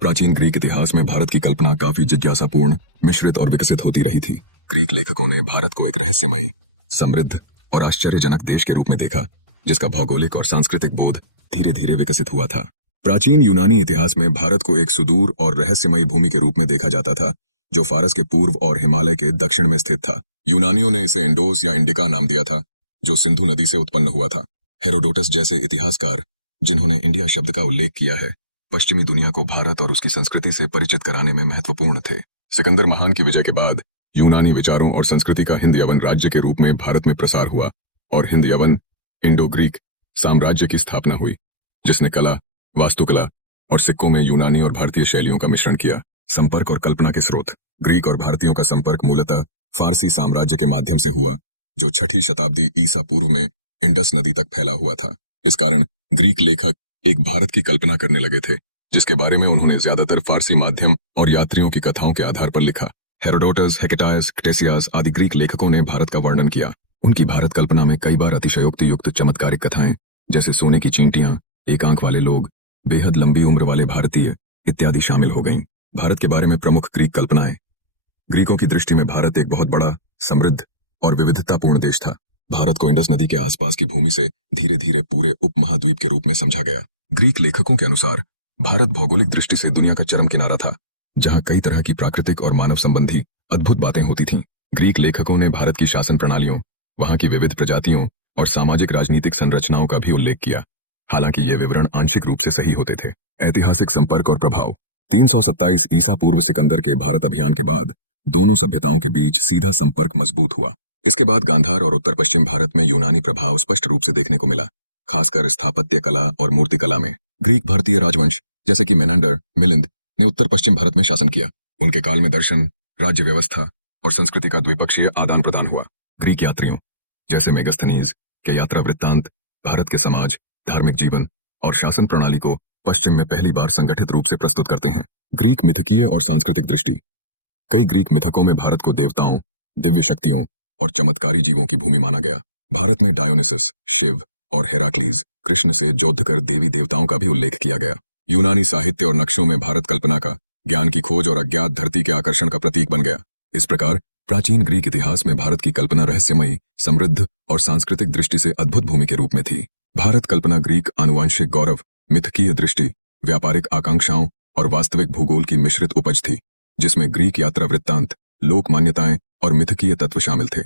प्राचीन ग्रीक इतिहास में भारत की कल्पना काफी जिज्ञासापूर्ण, मिश्रित और विकसित होती रही थी। ग्रीक लेखकों ने भारत को एक रहस्यमयी, समृद्ध और आश्चर्यजनक देश के रूप में देखा, जिसका भौगोलिक और सांस्कृतिक बोध धीरे धीरे विकसित हुआ था। प्राचीन यूनानी इतिहास में भारत को एक सुदूर और रहस्यमयी भूमि के रूप में देखा जाता था, जो फारस के पूर्व और हिमालय के दक्षिण में स्थित था। यूनानियों ने इसे इंडोस या इंडिका नाम दिया था, जो सिंधु नदी से उत्पन्न हुआ था। हेरोडोटस जैसे इतिहासकार, जिन्होंने इंडिया शब्द का उल्लेख किया है, पश्चिमी दुनिया को भारत और उसकी संस्कृति से परिचित कराने में महत्वपूर्ण थे। सिकंदर महान की विजय के बाद यूनानी विचारों और संस्कृति का हिंद यवन राज्य के रूप में भारत में प्रसार हुआ और हिंद यवन इंडो ग्रीक साम्राज्य की स्थापना हुई, जिसने कला, वास्तुकला और सिक्कों में यूनानी और भारतीय शैलियों का मिश्रण किया। संपर्क और कल्पना के स्रोत। ग्रीक और भारतीयों का संपर्क मूलतः फारसी साम्राज्य के माध्यम से हुआ, जो 6ठी शताब्दी ईसा पूर्व में इंडस नदी तक फैला हुआ था। इस कारण ग्रीक लेखक एक भारत की कल्पना करने लगे थे, जिसके बारे में उन्होंने ज्यादातर फारसी माध्यम और यात्रियों की कथाओं के आधार पर लिखा। हेरोडोटस, हेकेटायस, क्टेसियास आदि ग्रीक लेखकों ने भारत का वर्णन किया। उनकी भारत कल्पना में कई बार अतिशयोक्ति युक्त चमत्कारिक कथाएं, जैसे सोने की चींटियां, एक आंख वाले लोग, बेहद लंबी उम्र वाले भारतीय इत्यादि शामिल हो गईं। भारत के बारे में प्रमुख ग्रीक कल्पनाएं। ग्रीकों की दृष्टि में भारत एक बहुत बड़ा, समृद्ध और विविधतापूर्ण देश था। भारत को इंडस नदी के आसपास की भूमि से धीरे धीरे पूरे उपमहाद्वीप के रूप में समझा गया। ग्रीक लेखकों के अनुसार भारत भौगोलिक दृष्टि से दुनिया का चरम किनारा था, जहां कई तरह की प्राकृतिक और मानव संबंधी अद्भुत बातें होती थीं। ग्रीक लेखकों ने भारत की शासन प्रणालियों, वहां की विविध प्रजातियों और सामाजिक राजनीतिक संरचनाओं का भी उल्लेख किया, हालांकि ये विवरण आंशिक रूप से सही होते थे। ऐतिहासिक संपर्क और प्रभाव। 327 ईसा पूर्व सिकंदर के भारत अभियान के बाद दोनों सभ्यताओं के बीच सीधा संपर्क मजबूत हुआ। इसके बाद गांधार और उत्तर पश्चिम भारत में यूनानी प्रभाव स्पष्ट रूप से देखने को मिला, खासकर स्थापत्य कला और मूर्तिकला में। ग्रीक भारतीय राजवंश जैसे कि मेनांडर, मिलिंद ने उत्तर पश्चिम भारत में शासन किया। उनके काल में दर्शन, राज्य व्यवस्था और संस्कृति का द्विपक्षीय आदान प्रदान हुआ। ग्रीक यात्रियों जैसे मेगस्थनीज के यात्रा वृत्तांत भारत के समाज, धार्मिक जीवन और शासन प्रणाली को पश्चिम में पहली बार संगठित रूप से प्रस्तुत करते हैं। ग्रीक मिथकीय और सांस्कृतिक दृष्टि। कई ग्रीक मिथकों में भारत को देवताओं, दिव्य शक्तियों और चमत्कारी जीवों की भूमि माना गया। भारत में डायोनिसस, शिव और हेराक्लीज, कृष्ण से युद्ध कर देवी देवताओं का भी उल्लेख किया गया। यूनानी साहित्य और नक्शों में भारत कल्पना का, ज्ञान की खोज और अज्ञात धरती के आकर्षण का प्रतीक बन गया। इस प्रकार प्राचीन ग्रीक इतिहास में भारत की कल्पना रहस्यमयी, समृद्ध और सांस्कृतिक दृष्टि से अद्भुत भूमि के रूप में थी। भारत कल्पना ग्रीक आनुवंशिक गौरव, मिथकीय दृष्टि, व्यापारिक आकांक्षाओं और वास्तविक भूगोल की मिश्रित उपज थी, जिसमें ग्रीक यात्रा वृत्तांत, लोक मान्यताएं और मिथकीय तत्व शामिल थे।